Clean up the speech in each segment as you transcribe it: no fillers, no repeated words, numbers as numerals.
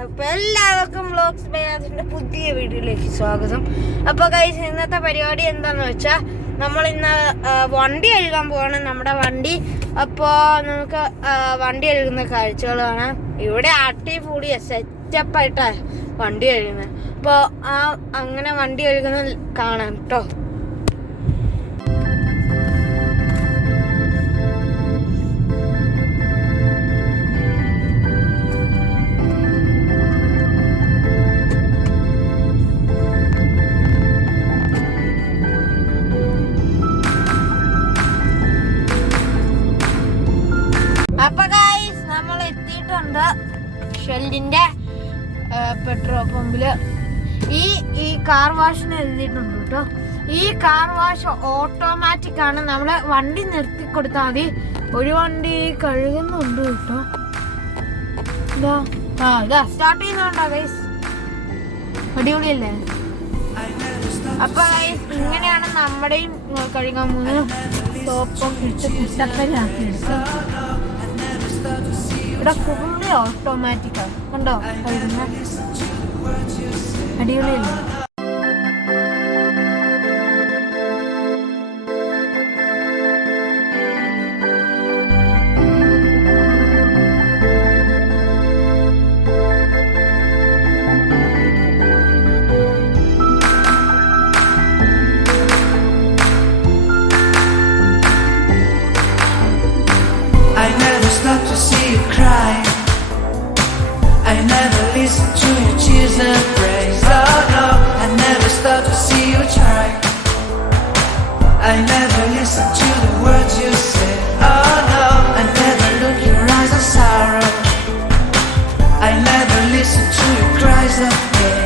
അപ്പോൾ എല്ലാവർക്കും വ്ലോഗ്സ് ബയാസിന്റെ പുതിയ വീഡിയോയിലേക്ക് സ്വാഗതം. അപ്പോൾ ഗൈസ്, ഇന്നത്തെ പരിപാടി എന്താണെന്ന് വെച്ചാൽ നമ്മൾ ഇന്ന് വണ്ടി കഴുകാൻ പോവാണ്. നമ്മുടെ വണ്ടി. അപ്പോൾ നമുക്ക് വണ്ടി കഴുകുന്ന കാഴ്ചകൾ കാണാം. ഇവിടെ അടിപൊളി സെറ്റപ്പായിട്ടാണ് വണ്ടി കഴുകുന്നത്. അപ്പോൾ അങ്ങനെ വണ്ടി കഴുകുന്നത് കാണാം കേട്ടോ. അപ്പൊ ഗൈസ്, നമ്മൾ എത്തിയിട്ടുണ്ട് ഷെല്ലിന്റെ പെട്രോൾ പമ്പില്. ഈ കാർ വാഷിന് എഴുതിയിട്ടുണ്ട് കേട്ടോ. ഈ കാർ വാഷ് ഓട്ടോമാറ്റിക് ആണ്. നമ്മള് വണ്ടി നിർത്തി കൊടുത്താൽ മതി. ഒരു വണ്ടി കഴുകുന്നുണ്ട് കേട്ടോ. ഇതാ സ്റ്റാർട്ട് ചെയ്യുന്നുണ്ടോ ഗൈസ്? അടിപൊളിയല്ലേ? അപ്പൊ ഗൈസ്, ഇങ്ങനെയാണ് നമ്മുടെയും കഴുകാൻ പോകുന്നത്. സോപ്പൊക്കെ ഇട്ട് കുട്ടപ്പനാക്കി എടുക്കും. ഇവിടെ ഫുള്ളി ഓട്ടോമാറ്റിക്കാണ്. കണ്ടോ കഴുകുന്ന? അടിപൊളിയല്ലേ? I never stop to see you cry. I never listen to your tears and praise. Oh no, I never stop to see you try. I never listen to the words you say. Oh no, I never look your eyes of sorrow. I never listen to your cries of pain.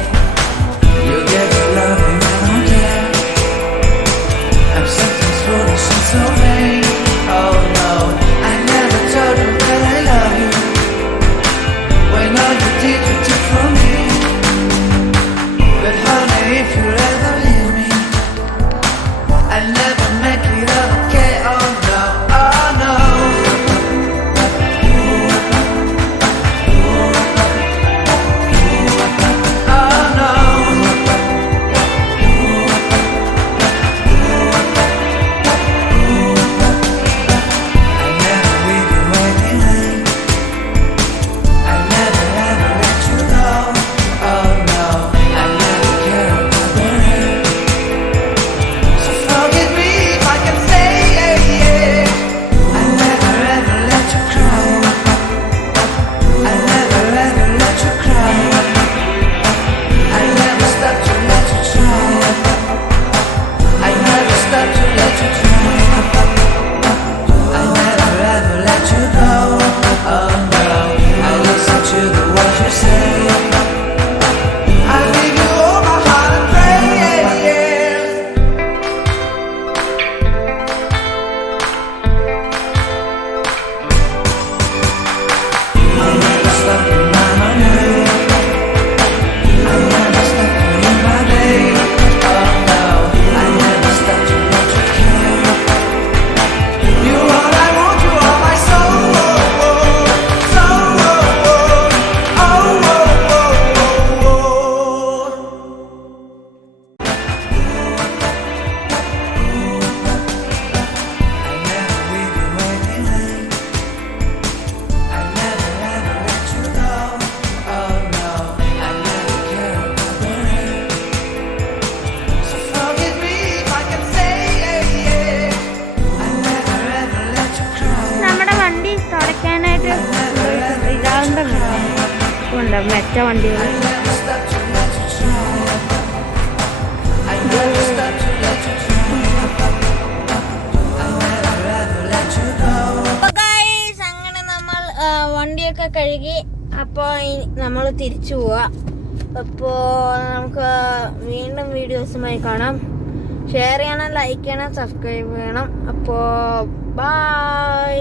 You get your love and I don't care. I'm something foolish and so vain. Oh no, I never told you that I love you. When all you did you took from me. But honey, if you ever leave me, I'll never make it okay. Oh no, oh no. Oh no. I never leave you waiting. I never ever let you go. Oh no, I never care about the rain. So forgive me if I can say yeah. I never ever let you cry. I never ever let you cry. I never stop to let you try. I never stop to let you try. I never ever let you go. Oh no, I listen to the words you say. I give you all my heart and pray, yeah. I never stop in my way. I never stop in my day. Oh no, I never stop to let you care. You all I want, you are my soul. Soul. Oh. I never leave you waiting. I never ever let you go. Oh no, I never care about the rain. So forgive me if I can say yeah. I never ever let you cry. നമ്മുടെ വണ്ടി തുടയ്ക്കാനായിട്ട് ഇതാണ്ട് മെച്ച വണ്ടികൾ. Never stop to let you try. I never stop to let you try. I never ever let you go. അപ്പൊ guys, അങ്ങനെ നമ്മൾ വണ്ടിയൊക്കെ കഴുകി. അപ്പോൾ നമ്മൾ തിരിച്ചു പോവാ. അപ്പോൾ നമുക്ക് വീണ്ടും വീഡിയോസുമായി കാണാം. ഷെയർ ചെയ്യണം, ലൈക്ക് ചെയ്യണം, സബ്സ്ക്രൈബ് ചെയ്യണം. അപ്പോൾ ബൈ.